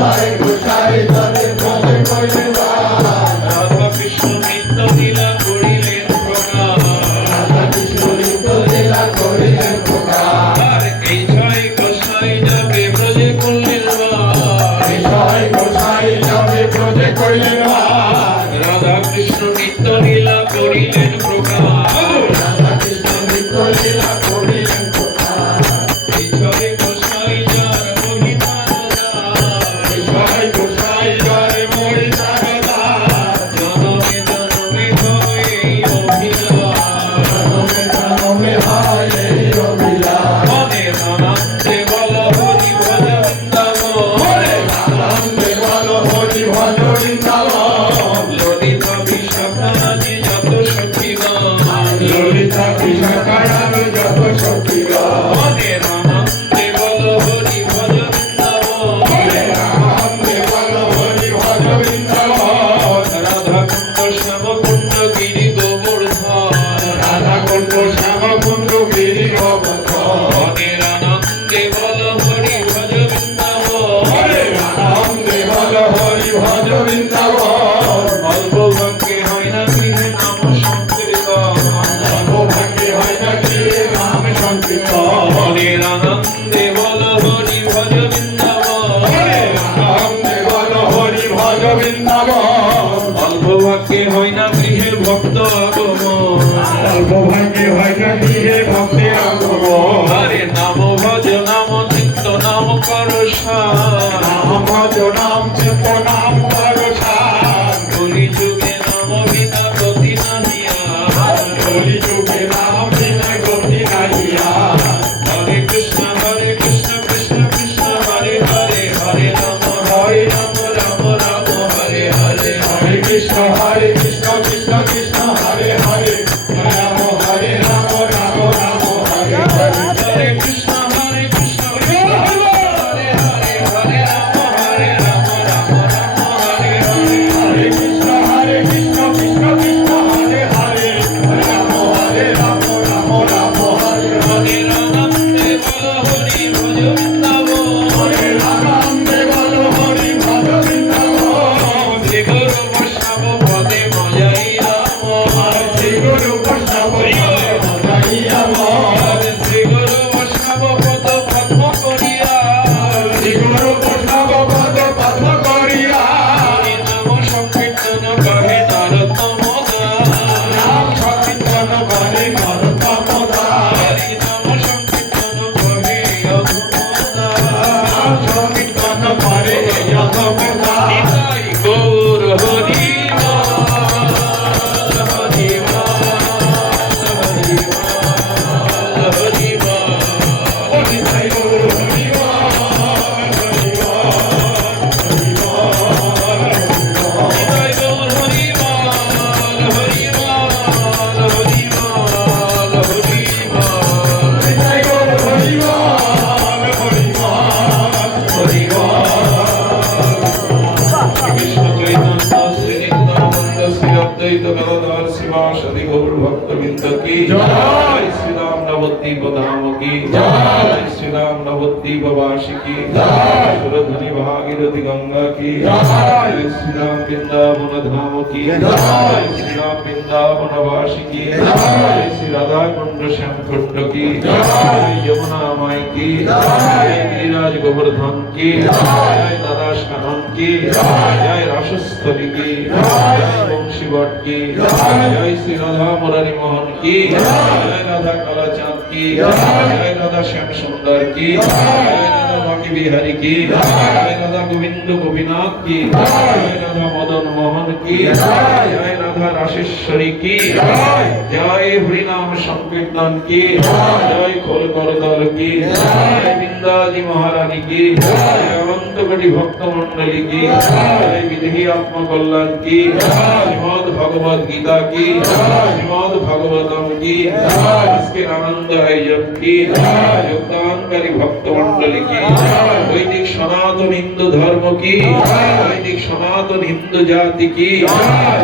রাধা বৃন্দাবন বৃন্দাবন অল্প ভাগ্যে হয় না গৃহে ভক্ত আগমন। আরে নাম ভজ নাম নিত্য নাম কর নাম ভজ নাম করছা রাম নবদ্বীপ ধাম কি জয়। শ্রী রাম নবদ্বীপ বাসী কি জয়। সুরধনি ভাগীরথী গঙ্গা কি জয়। শ্রী রাম বৃন্দাবন ধাম কি জয়। শ্রী রাম বৃন্দাবন বাসী কি শ্রী রাধা কুণ্ড শ্যাম কুণ্ড কি যমুনা মাই কি। গিরিরাজ গোবর্ধন কি জয়। দাদা কি জয়। রাসস্থলী কি বংশীবট কি জয়। শ্রী রাধা মুরারি মোহন কি জয়। জয় রাধা কালাচাঁদ কি জয়। জয় দাদা শ্যাম সুন্দর কি জয়। দাদা বাকি বিহারী কি জয়। দাদা গোবিন্দ গোপীনাথ কি জয়। দাদা মদন মোহন কি জয়। রাধা রাশেশ্বরী কি জয়। হরিনাম সংকীর্তন কি জয়। খোল করদল কি। জয় বৃন্দাজি মহারানী কি জয়। অনন্ত ভক্ত মন্ডলী কি। জয় আত্মকল্যাণ কি? শ্রীমদ ভগবদ গীতা কি? শ্রীমদ ভাগবতম কি? আজকের আনন্দ আয়োজন কি? যোগদানকারী ভক্ত মন্ডলী কি? বৈদিক সনাতন হিন্দু ধর্ম কি? বৈদিক সনাতন হিন্দু জাতি কি।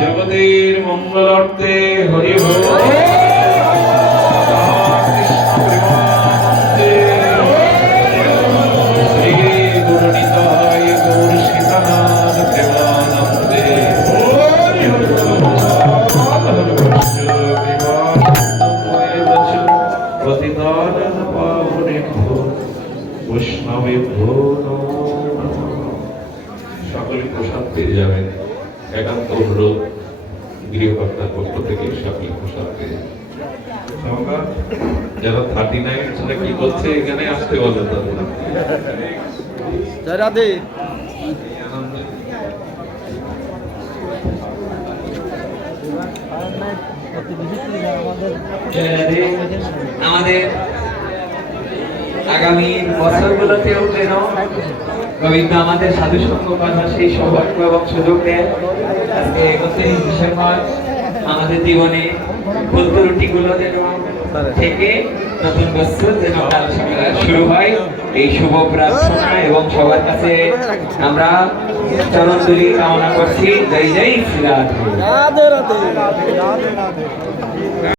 জগতের মঙ্গলার্থে হরি হরি। সকলে প্রসাদ পেয়ে যাবেন। একান্ত অনুরোধ গৃহকর্তার পক্ষ থেকে সকলে থার্টি নাইন কি করছে এখানে আসতে বলে তাদের রাধে আমাদের আগামী বছরগুলোতেও যেন গোবিন্দ আমাদের সাধু সঙ্গ করার সেই সৌভাগ্য এবং সুযোগ দেন আমাদের জীবনে ভুল ত্রুটি গুলো যেন থেকে নতুন বছর যেন শুরু হয়। এই শুভ প্রার্থনা এবং সবার কাছে আমরা চরণ দুলি কামনা করছি। জয় জয় শ্রী রাধে। রাধে রাধে।